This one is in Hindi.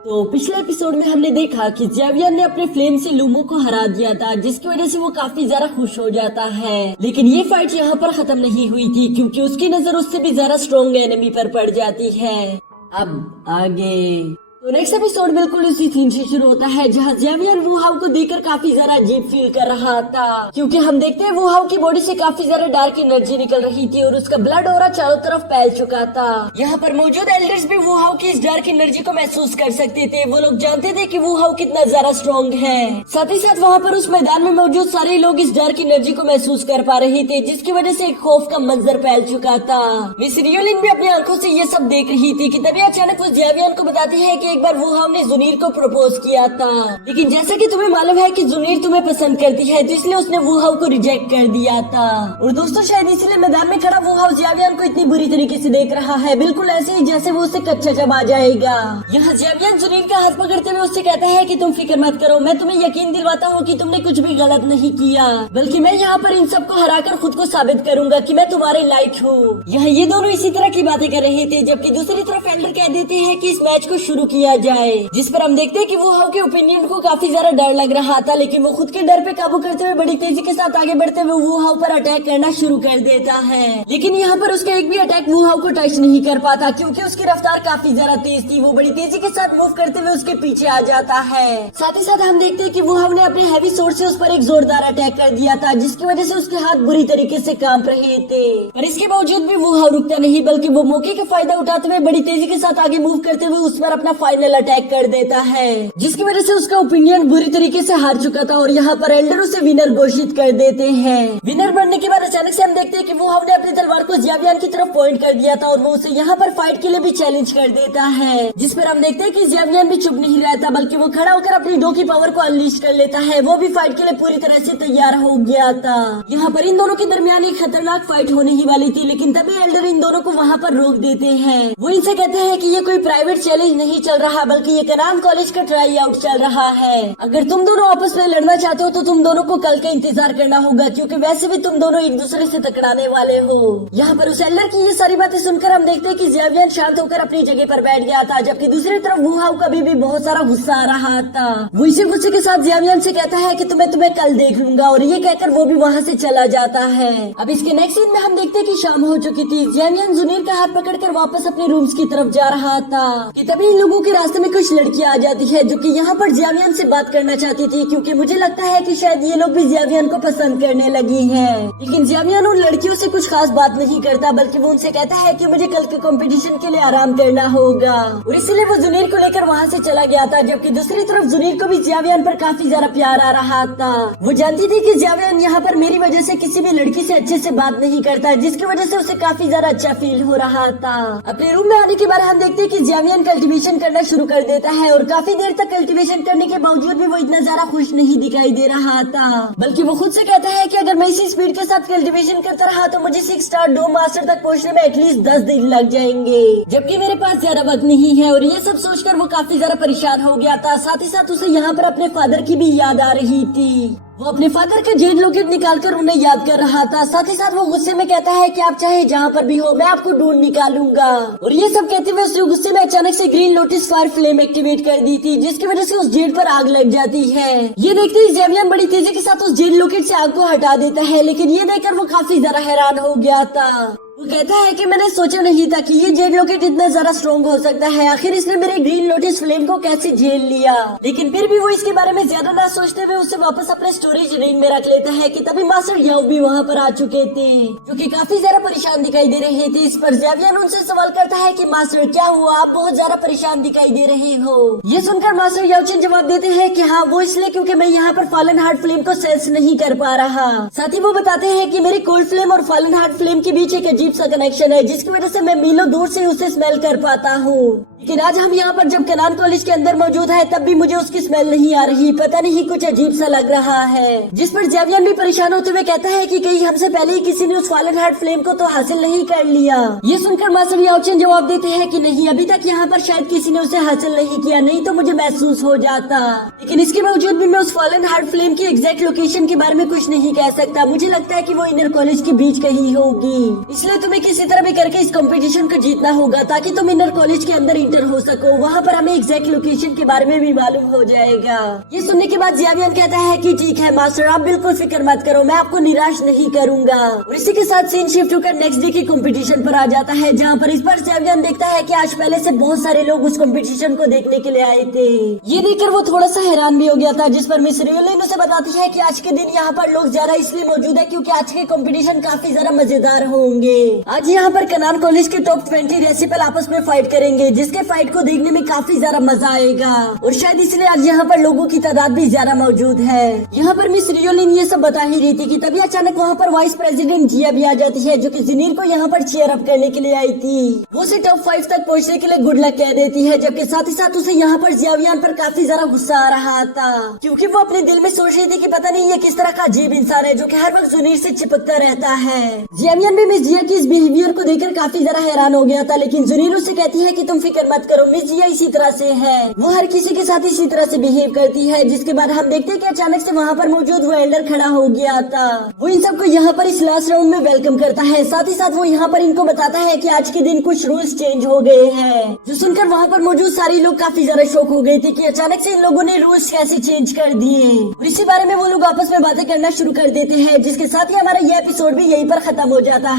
तो पिछले एपिसोड में हमने देखा कि जेवियर ने अपने फ्लेम से लूमो को हरा दिया था, जिसकी वजह से वो काफी ज्यादा खुश हो जाता है। लेकिन ये फाइट यहाँ पर खत्म नहीं हुई थी, क्योंकि उसकी नजर उससे भी ज्यादा स्ट्रॉन्ग एनिमी पर पड़ जाती है। अब आगे तो नेक्स्ट एपिसोड बिल्कुल उसी सीन से शुरू होता है, जहाँ जेवियर वू हाउ को देखकर काफी ज्यादा अजीब फील कर रहा था, क्योंकि हम देखते हैं वू हाउ की बॉडी से काफी ज्यादा डार्क एनर्जी निकल रही थी और उसका ब्लड ऑरा चारों तरफ फैल चुका था। यहाँ पर मौजूद एल्डर्स भी वू हाउ की इस डार्क एनर्जी को महसूस कर सकते थे। वो लोग जानते थे कि वू हाउ कितना ज्यादा स्ट्रॉन्ग है। साथ ही साथ वहाँ पर उस मैदान में मौजूद सारे लोग इस डार्क एनर्जी को महसूस कर पा रहे थे, जिसकी वजह से एक खौफ का मंजर फैल चुका था। मिस रियोलिन भी अपनी आंखों से ये सब देख रही थी कि तभी अचानक वो जेवियर को बताती है कि एक बार वू हाउ ने जुनीर को प्रपोज किया था, लेकिन जैसा कि तुम्हें मालूम है कि जुनीर तुम्हें पसंद करती है, तो इसलिए उसने वू हाउ को रिजेक्ट कर दिया था। और दोस्तों शायद इसलिए मैदान में खड़ा वू हाउ जेवियर को इतनी बुरी तरीके से देख रहा है, बिल्कुल ऐसे ही जैसे वो उसे कच्चा चबा जाएगा। यहाँ जेवियर जुनीर का हाथ पकड़ते हुए उससे कहता है कि तुम फिक्र मत करो, मैं तुम्हें यकीन दिलवाता हूँ कि तुमने कुछ भी गलत नहीं किया, बल्कि मैं यहाँ पर इन सबको हराकर खुद को साबित करूंगा कि मैं तुम्हारे लायक हूँ। यहाँ ये दोनों इसी तरह की बातें कर रहे थे, जबकि दूसरी तरफ एल्डर कह देते हैं कि इस मैच को शुरू किया जाए, जिस पर हम देखते हैं कि वो हाउ के ओपिनियन को काफी ज्यादा डर लग रहा था, लेकिन वो खुद के डर पे काबू करते हुए बड़ी तेजी के साथ आगे बढ़ते हुए वो हाउ पर अटैक करना शुरू कर देता है। लेकिन यहाँ पर उसका एक भी अटैक वो हाउ को टच नहीं कर पाता, क्योंकि उसकी रफ्तार काफी ज्यादा तेज थी। वो बड़ी तेजी के साथ मूव करते हुए उसके पीछे आ जाता है। साथ ही साथ हम देखते हैं कि वो हाउ ने अपने हैवी सोर्ड से उस पर एक जोरदार अटैक कर दिया था, जिसकी वजह से उसके हाथ बुरी तरीके से कांप रहे थे। पर इसके बावजूद भी वो हाउ रुकता नहीं, बल्कि वो मौके का फायदा उठाते हुए बड़ी तेजी के साथ आगे मूव करते हुए उस पर अपना फाइनल अटैक कर देता है, जिसकी वजह से उसका ओपिनियन बुरी तरीके से हार चुका था। और यहाँ पर एल्डर उसे विनर घोषित कर देते हैं। विनर बनने के बाद अचानक से हम देखते हैं कि वो हाउ ने अपनी तलवार को जेवियर की तरफ पॉइंट कर दिया था और वो उसे यहाँ पर फाइट के लिए भी चैलेंज कर देता है, जिस पर हम देखते हैं कि जेवियर भी चुप नहीं रहता, बल्कि वो खड़ा होकर अपनी डो की पावर को अनलीश कर लेता है। वो भी फाइट के लिए पूरी तरह से तैयार हो गया था। यहाँ पर इन दोनों के दरमियान एक खतरनाक फाइट होने ही वाली थी, लेकिन तभी एल्डर इन दोनों को वहाँ पर रोक देते हैं। वो इनसे कहते हैं कि ये कोई प्राइवेट चैलेंज नहीं चल रहा, बल्कि ये कनान कॉलेज का ट्राई आउट चल रहा है। अगर तुम दोनों आपस में लड़ना चाहते हो तो तुम दोनों को कल का इंतजार करना होगा, क्योंकि वैसे भी तुम दोनों एक दूसरे से टकराने वाले हो। यहाँ पर उस एल्डर की ये सारी बातें सुनकर हम देखते हैं कि जेवियर शांत होकर अपनी जगह पर बैठ गया था, जबकि दूसरी तरफ वू हाउ का भी बहुत सारा गुस्सा आ रहा था। वो इसी गुस्से के साथ जेवियर से कहता है कि तुम्हें कल देख लूंगा, और ये कहकर वो भी वहाँ से चला जाता है। अब इसके नेक्स्ट सीन में हम देखते हैं कि शाम हो चुकी थी। जेवियर जुनीर का हाथ पकड़कर वापस अपने रूम्स की तरफ जा रहा था कि तभी इन लोगों के रास्ते में कुछ लड़कियां आ जाती है, जो कि यहाँ पर जेवियर से बात करना चाहती थी, क्योंकि मुझे लगता है कि शायद ये लोग भी जेवियर को पसंद करने लगी हैं। लेकिन जेवियर उन लड़कियों से कुछ खास बात नहीं करता, बल्कि वो उनसे कहता है कि मुझे कल के कंपटीशन के लिए आराम करना होगा, और इसलिए वो जुनीर को लेकर वहाँ से चला गया था। जबकि दूसरी तरफ जुनीर को भी जेवियर पर काफी ज्यादा प्यार आ रहा था। वो जानती थी कि जेवियर यहाँ पर मेरी वजह से किसी भी लड़की से अच्छे से बात नहीं करता, जिसकी वजह से उसे काफी ज्यादा अच्छा फील हो रहा था। अपने रूम में आने के बाद हम देखते हैं कि जेवियर कल्टीवेशन करना शुरू कर देता है, और काफी देर तक कल्टीवेशन करने के बावजूद भी वो इतना ज्यादा खुश नहीं दिखाई दे रहा था, बल्कि वो खुद से कहता है कि अगर मैं इसी स्पीड के साथ कल्टीवेशन करता रहा तो मुझे 6 स्टार डो मास्टर तक पहुंचने में एटलीस्ट 10 दिन लग जाएंगे, जबकि मेरे पास ज्यादा वक्त नहीं है। और ये सब सोचकर वो काफी ज्यादा परेशान हो गया था। साथ ही साथ उसे यहाँ पर अपने फादर की भी याद आ रही थी। वो अपने फादर का जेल लॉकेट निकालकर उन्हें याद कर रहा था। साथ ही साथ वो गुस्से में कहता है कि आप चाहे जहाँ पर भी हो, मैं आपको ढूंढ निकालूंगा। और ये सब कहते हुए उसने गुस्से में अचानक से green lotus fire flame activate कर दी थी, जिसकी वजह से उस जेल पर आग लग जाती है। ये देखते ही जेवियर बड़ी तेजी के साथ उस जेल लॉकेट से आग को हटा देता है, लेकिन ये देखकर वो काफी ज्यादा हैरान हो गया था। वो कहता है कि मैंने सोचा नहीं था कि ये जेल लॉकेट इतना ज्यादा स्ट्रॉन्ग हो सकता है। आखिर इसने मेरे ग्रीन लोटस फ्लेम को कैसे झेल लिया। लेकिन फिर भी वो इसके बारे में ज्यादा ना सोचते हुए उसे वापस अपने स्टोरेज रिंग में रख लेता है कि तभी मास्टर याओ भी वहाँ पर आ चुके थे, जो कि काफी ज्यादा परेशान दिखाई दे रहे थे। इस पर जेवियर उनसे सवाल करता है कि मास्टर क्या हुआ, आप बहुत ज्यादा परेशान दिखाई दे रहे हो। ये सुनकर मास्टर याओचन जवाब देते हैं कि हाँ वो इसलिए क्योंकि मैं यहाँ पर फॉलन हार्ट फ्लेम को सेंस नहीं कर पा रहा। साथ ही वो बताते हैं कि मेरी कोल्ड फ्लेम और फॉलन हार्ट फ्लेम के बीच एक अजीब सा कनेक्शन है, जिसकी वजह से मैं मीलों दूर से उसे स्मेल कर पाता हूँ। लेकिन आज हम यहाँ पर जब कनान कॉलेज के अंदर मौजूद है, तब भी मुझे उसकी स्मेल नहीं आ रही। पता नहीं कुछ अजीब सा लग रहा है। जिस पर जेवियर भी परेशान होते हुए कहता है कि कहीं हमसे पहले ही किसी ने उस फॉलन हार्ट फ्लेम को तो हासिल नहीं कर लिया। ये सुनकर मास्टर याओचन जवाब देते हैं कि नहीं, अभी तक यहाँ पर शायद किसी ने उसे हासिल नहीं किया, नहीं तो मुझे महसूस हो जाता। लेकिन इसके बावजूद भी मैं उस फॉलन हार्ट फ्लेम की एग्जैक्ट लोकेशन के बारे में कुछ नहीं कह सकता। मुझे लगता है कि वो इनर कॉलेज के बीच कहीं होगी, इसलिए तुम्हें किसी तरह भी करके इस कंपटीशन को जीतना होगा, ताकि तुम इनर कॉलेज के अंदर एंटर हो सको, वहाँ पर हमें एग्जैक्ट लोकेशन के बारे में भी मालूम हो जाएगा। ये सुनने के बाद जियावियन कहता है कि ठीक है मास्टर, आप बिल्कुल फिक्र मत करो, मैं आपको निराश नहीं करूंगा। और इसी के साथ सीन शिफ्ट होकर नेक्स्ट डे के कंपटीशन पर आ जाता है, जहाँ पर इस बार जियावियन देखता है कि आज पहले से बहुत सारे लोग उस कंपटीशन को देखने के लिए आए थे। ये देखकर वो थोड़ा सा हैरान भी हो गया था, जिस पर मिस रियोलिन उसे बताती है कि आज के दिन यहाँ पर लोग ज्यादा इसलिए मौजूद है क्योंकि आज के कंपटीशन काफी ज्यादा मजेदार होंगे। आज यहाँ पर कनान कॉलेज के टॉप 20 रेसिपल आपस में फाइट करेंगे, जिसके फाइट को देखने में काफी ज्यादा मजा आएगा और शायद इसलिए आज यहाँ पर लोगों की तादाद भी ज्यादा मौजूद है। यहाँ पर मिस रियोलिन ये सब बता ही रही थी कि तभी अचानक वहाँ पर वाइस प्रेसिडेंट जिया भी आ जाती है, जो कि ज़नीर को यहाँ पर चीयर अप करने के लिए आई थी। वो उसे टॉप 5 तक पहुँचने के लिए गुड लक कह देती है, जबकि साथ ही साथ उसे यहाँ पर जियावियन पर काफी ज्यादा गुस्सा आ रहा था, क्योंकि वो अपने दिल में सोच रही थी कि पता नहीं ये किस तरह का अजीब इंसान है जो कि हर वक्त ज़नीर से चिपकता रहता है। जियावियन भी मिस जिया की इस बिहेवियर को देखकर काफी ज्यादा हैरान हो गया था, लेकिन ज़नीर उससे कहती है कि तुम फिक्र मत करो, मिस जिया इसी तरह से है, वो हर किसी के साथ इसी तरह से बिहेव करती है। जिसके बाद हम देखते हैं कि अचानक से वहाँ पर मौजूद वो एल्डर खड़ा हो गया था। वो इन सबको यहाँ पर इस लास्ट राउंड में वेलकम करता है, साथ ही साथ वो यहाँ पर इनको बताता है कि आज के दिन कुछ रूल्स चेंज हो गए हैं, जो सुनकर वहाँ पर मौजूद सारे लोग काफी ज्यादा शॉक हो गए थे कि अचानक से इन लोगों ने रूल्स कैसे चेंज कर दिए। और इसी बारे में वो लोग आपस में बातें करना शुरू कर देते हैं, जिसके साथ ही हमारा यह एपिसोड भी यहीं पर खत्म हो जाता है।